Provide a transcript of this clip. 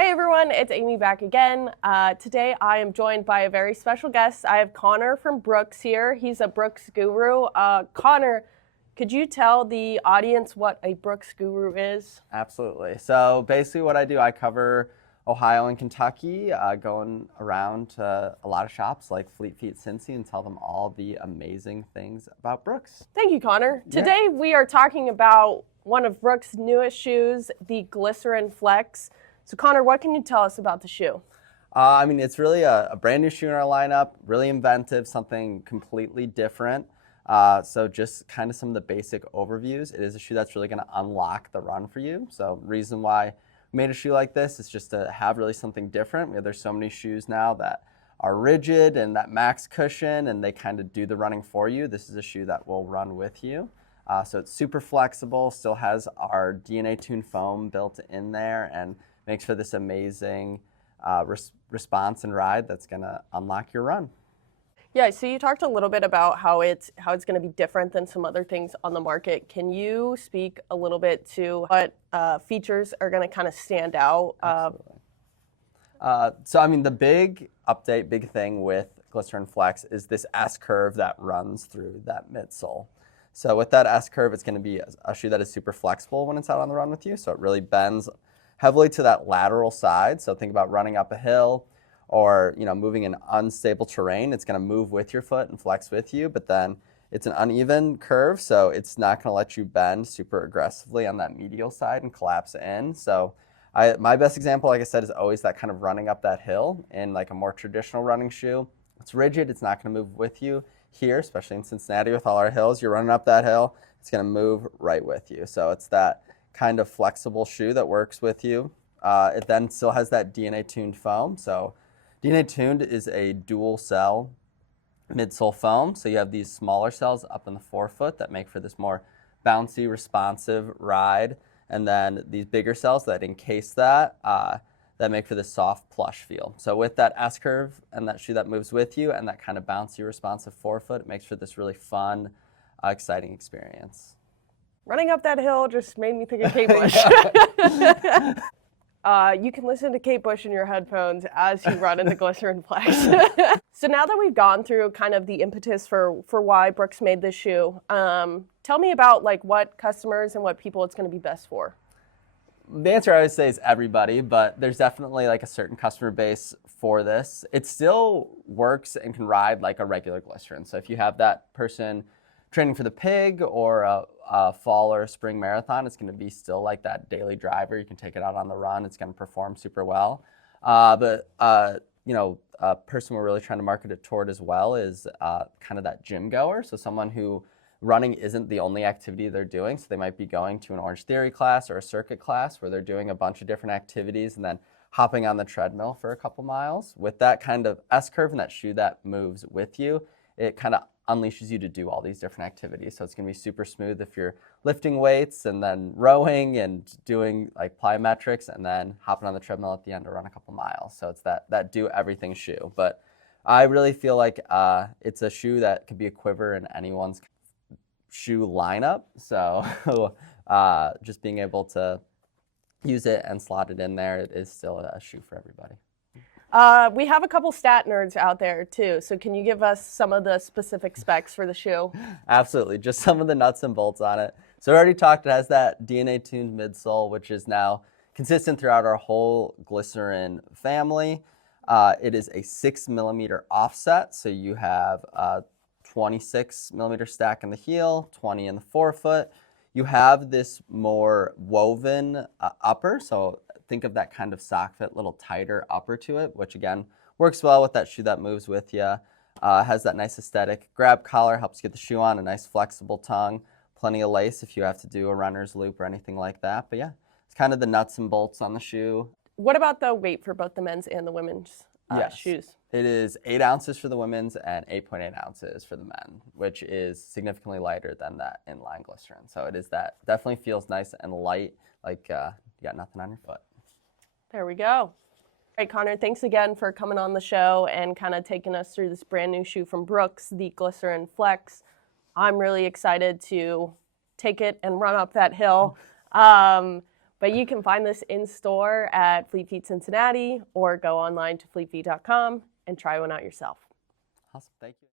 Hey everyone, it's Amy back again. Today I am joined by a very special guest. I have Connor from Brooks here. He's a Brooks guru. Connor, could you tell the audience what a Brooks guru is? Absolutely. So basically what I do, I cover Ohio and Kentucky, going around to a lot of shops like Fleet Feet, Cincy, and tell them all the amazing things about Brooks. Thank you, Connor. Today we are talking about one of Brooks' newest shoes, the Glycerin Flex. So Connor, what can you tell us about the shoe? It's really a brand new shoe in our lineup, really inventive, something completely different. So just kind of some of the basic overviews. It is a shoe that's really going to unlock the run for you. So reason why we made a shoe like this is just to have really something different. There's so many shoes now that are rigid and that max cushion, and they kind of do the running for you. This is a shoe that will run with you. So it's super flexible, still has our DNA tuned foam built in there, and makes for this amazing response and ride that's going to unlock your run. Yeah, so you talked a little bit about how it's going to be different than some other things on the market. Can you speak a little bit to what features are going to kind of stand out? Absolutely. The big update, big thing with Glycerin Flex is this S-curve that runs through that midsole. So with that S-curve, it's going to be a shoe that is super flexible when it's out on the run with you. So it really bends heavily to that lateral side. So think about running up a hill or moving in unstable terrain. It's going to move with your foot and flex with you, but then it's an uneven curve, so it's not going to let you bend super aggressively on that medial side and collapse in. So my best example, like I said, is always that kind of running up that hill in like a more traditional running shoe. It's rigid, it's not going to move with you. Here, especially in Cincinnati with all our hills, you're running up that hill, it's going to move right with you. So it's that kind of flexible shoe that works with you. It then still has that DNA tuned foam. So DNA tuned is a dual cell midsole foam. So you have these smaller cells up in the forefoot that make for this more bouncy, responsive ride. And then these bigger cells that encase that, that make for this soft plush feel. So with that S-curve and that shoe that moves with you and that kind of bouncy, responsive forefoot, it makes for this really fun, exciting experience. Running up that hill just made me think of Kate Bush. You can listen to Kate Bush in your headphones as you run in the Glycerin Flex. So now that we've gone through kind of the impetus for why Brooks made this shoe, tell me about like what customers and what people it's going to be best for. The answer I would say is everybody, but there's definitely like a certain customer base for this. It still works and can ride like a regular Glycerin. So if you have that person training for the pig or a fall or a spring marathon, it's going to be still like that daily driver. You can take it out on the run. It's going to perform super well. A person we're really trying to market it toward as well is kind of that gym goer. So someone who running isn't the only activity they're doing. So they might be going to an Orange Theory class or a circuit class where they're doing a bunch of different activities and then hopping on the treadmill for a couple miles. With that kind of S-curve and that shoe that moves with you, it kind of unleashes you to do all these different activities. So it's going to be super smooth if you're lifting weights and then rowing and doing like plyometrics and then hopping on the treadmill at the end to run a couple miles. So it's that do everything shoe. But I really feel like it's a shoe that could be a quiver in anyone's shoe lineup. So just being able to use it and slot it in there, it is still a shoe for everybody. We have a couple stat nerds out there too. So can you give us some of the specific specs for the shoe? Absolutely. Just some of the nuts and bolts on it. So I already talked, it has that DNA tuned midsole, which is now consistent throughout our whole Glycerin family. It is a 6 millimeter offset. So you have 26 millimeter stack in the heel, 20 in the forefoot. You have this more woven upper. So think of that kind of sock fit, little tighter upper to it, which again works well with that shoe that moves with you. Has that nice aesthetic grab collar, helps get the shoe on, a nice flexible tongue, plenty of lace if you have to do a runner's loop or anything like that. But yeah, it's kind of the nuts and bolts on the shoe. What about the weight for both the men's and the women's shoes? It is 8 ounces for the women's and 8.8 ounces for the men, which is significantly lighter than that inline Glycerin. So it is that, definitely feels nice and light, like you got nothing on your foot. There we go. All right, Connor, thanks again for coming on the show and kind of taking us through this brand new shoe from Brooks, the Glycerin Flex. I'm really excited to take it and run up that hill. But you can find this in store at Fleet Feet Cincinnati or go online to fleetfeet.com and try one out yourself. Awesome. Thank you.